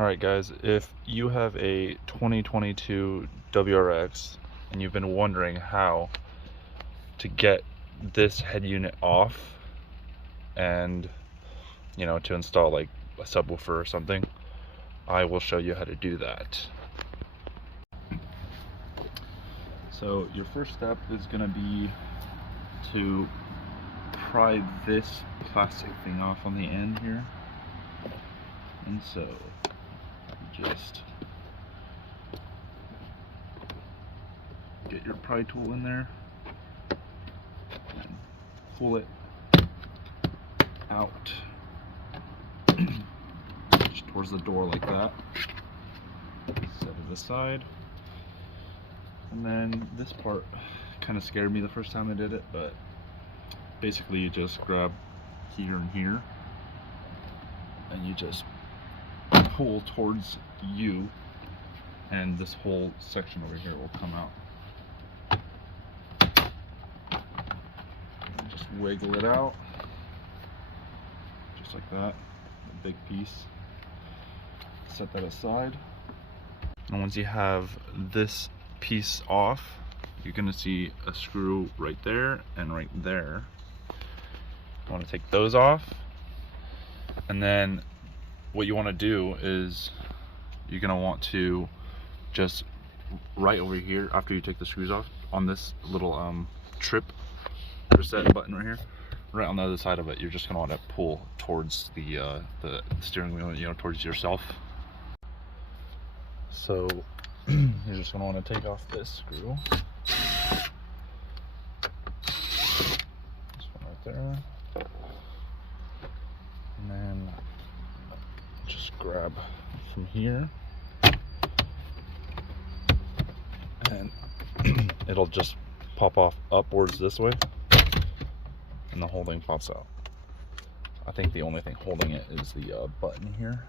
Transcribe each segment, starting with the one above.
Alright guys, if you have a 2022 WRX and you've been wondering how to get this head unit off and to install like a subwoofer or something, I will show you how to do that. So your first step is going to be to pry this plastic thing off on the end here. And so just get your pry tool in there and pull it out just towards the door like that. Set it aside. And then this part kind of scared me the first time I did it, but basically you just grab here and here and you just pull towards you, and this whole section over here will come out. And just wiggle it out, just like that, a big piece. Set that aside. And once you have this piece off, you're going to see a screw right there and right there. You want to take those off, and then what you want to do is you're going to want to just right over here, after you take the screws off, on this little trip reset button right here, right on the other side of it, you're just going to want to pull towards the steering wheel, towards yourself. So you're just going to want to take off this screw, this one right there, and then just grab from here, and it'll just pop off upwards this way, and the whole thing pops out. I think the only thing holding it is the button here.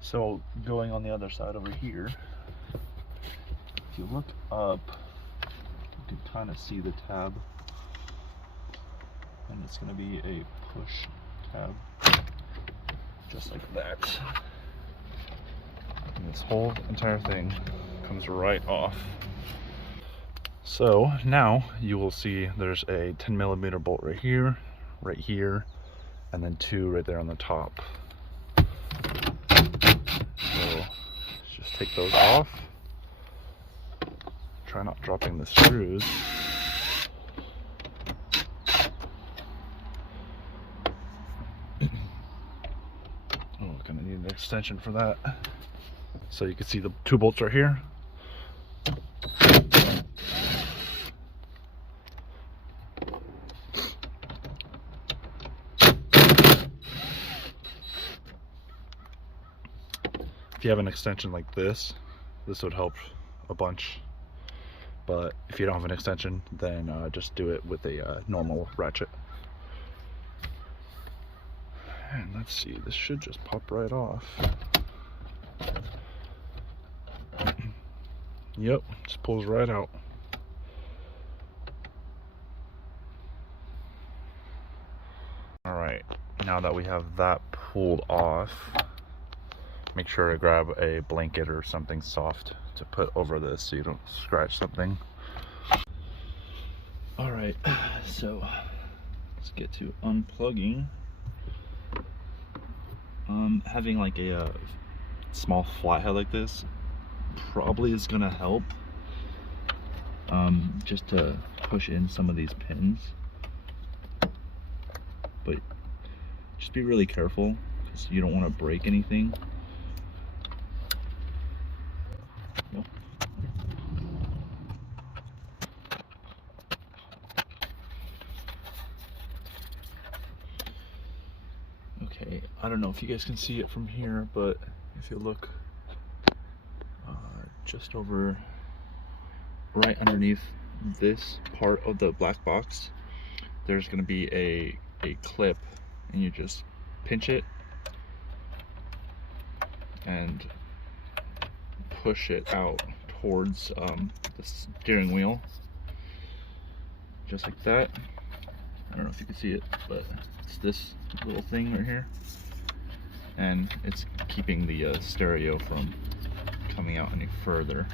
So going on the other side over here, if you look up, you can kind of see the tab, and it's going to be a push tab, just like that. And this whole entire thing comes right off. So now you will see there's a 10mm bolt right here, and then two right there on the top. So just take those off. Try not dropping the screws. Oh, gonna need an extension for that. So you can see the two bolts right here. If you have an extension like this would help a bunch. But if you don't have an extension, then just do it with a normal ratchet. And let's see, this should just pop right off. Yep, just pulls right out. Alright, now that we have that pulled off, make sure to grab a blanket or something soft to put over this so you don't scratch something. Alright, so let's get to unplugging. Having like a small flathead like this probably is gonna help, just to push in some of these pins, but just be really careful because you don't want to break anything. Okay, I don't know if you guys can see it from here, but if you look just over right underneath this part of the black box, there's going to be a clip, and you just pinch it and push it out towards the steering wheel, just like that. I don't know if you can see it, but it's this little thing right here. and it's keeping the stereo from coming out any further.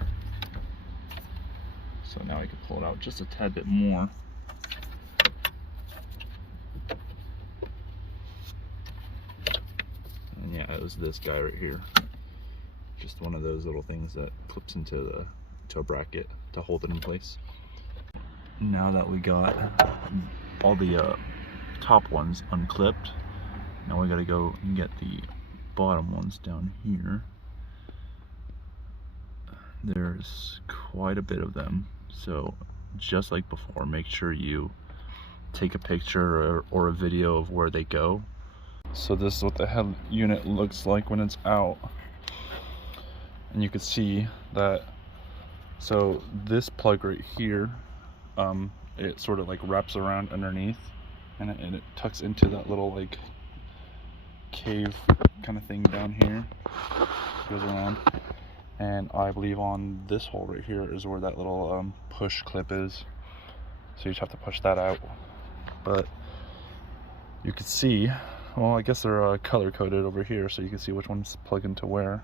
So now I can pull it out just a tad bit more. And yeah, it was this guy right here. Just one of those little things that clips into the toe bracket to hold it in place. Now that we got all the top ones unclipped, now we gotta go and get the bottom ones down here. There's quite a bit of them, so just like before, make sure you take a picture or a video of where they go. So this is what the head unit looks like when it's out, and you can see that. So this plug right here, it sort of like wraps around underneath, and it tucks into that little like cave kind of thing down here. Goes around, and I believe on this hole right here is where that little push clip is. So you just have to push that out. But you can see, well, I guess they're color coded over here, so you can see which ones plug into where.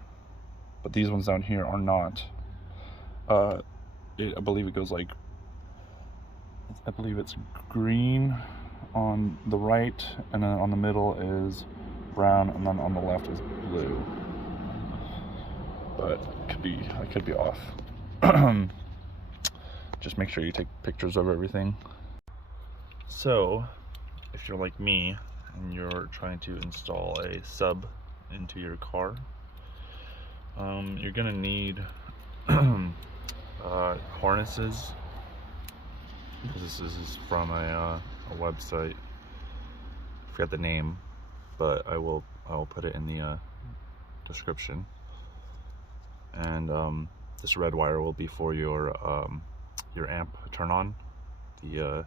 But these ones down here are not. I believe it goes like, I believe it's green on the right, and then on the middle is brown, and then on the left is blue. But I could be off. Just make sure you take pictures of everything. So if you're like me and you're trying to install a sub into your car, you're gonna need harnesses. This is from a website. I forget the name, but I will put it in the description. And this red wire will be for your amp turn on. I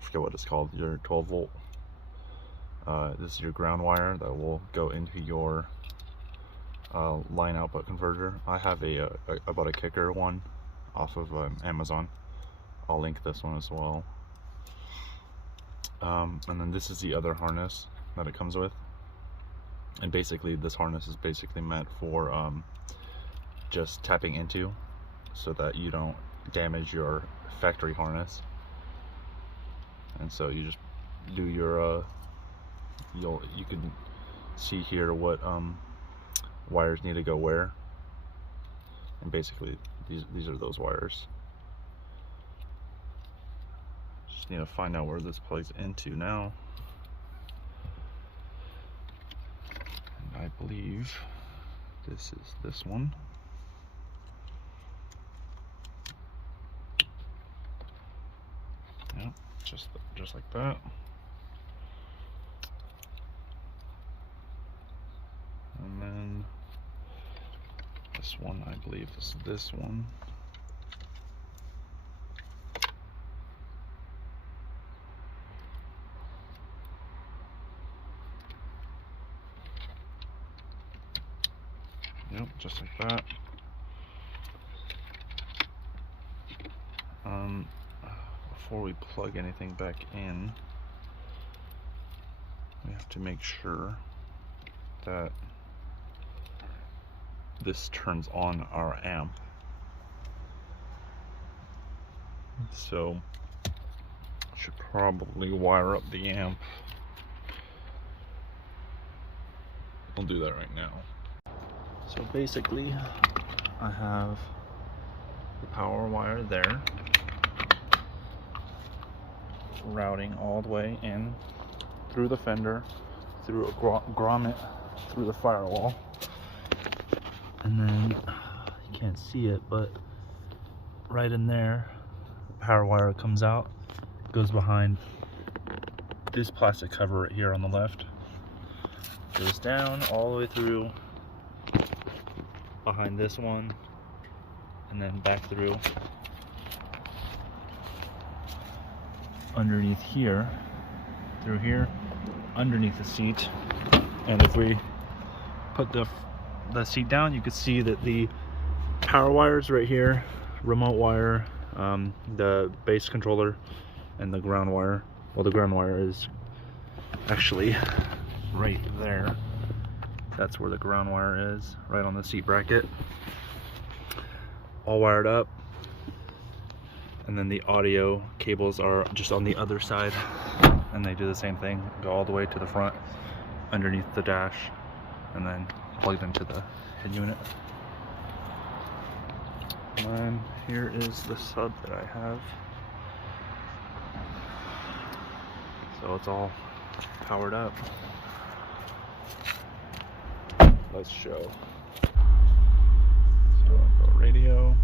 forget what it's called, your 12 volt. This is your ground wire that will go into your line output converter. I have I bought a kicker one off of Amazon. I'll link this one as well. And then this is the other harness that it comes with. And basically this harness is basically meant for just tapping into, so that you don't damage your factory harness. And so you just do your you can see here what wires need to go where, and basically these are those wires. Just need to find out where this plugs into now, and I believe this is this one. Yeah, just like that. And then this one, I believe is this one. Yep, just like that. Before we plug anything back in, we have to make sure that this turns on our amp. So I should probably wire up the amp. I'll do that right now. So basically I have the power wire there, routing all the way in through the fender, through a grommet, through the firewall, and then you can't see it, but right in there the power wire comes out, goes behind this plastic cover right here on the left, goes down all the way through behind this one, and then back through underneath here, through here, underneath the seat. And if we put the seat down, you can see that the power wires right here, remote wire, the base controller, and the ground wire. Well, the ground wire is actually right there. That's where the ground wire is, right on the seat bracket. All wired up. And then the audio cables are just on the other side, and they do the same thing, go all the way to the front underneath the dash, and then plugged into the head unit. And then here is the sub that I have. So it's all powered up. Let's show. So I've got radio.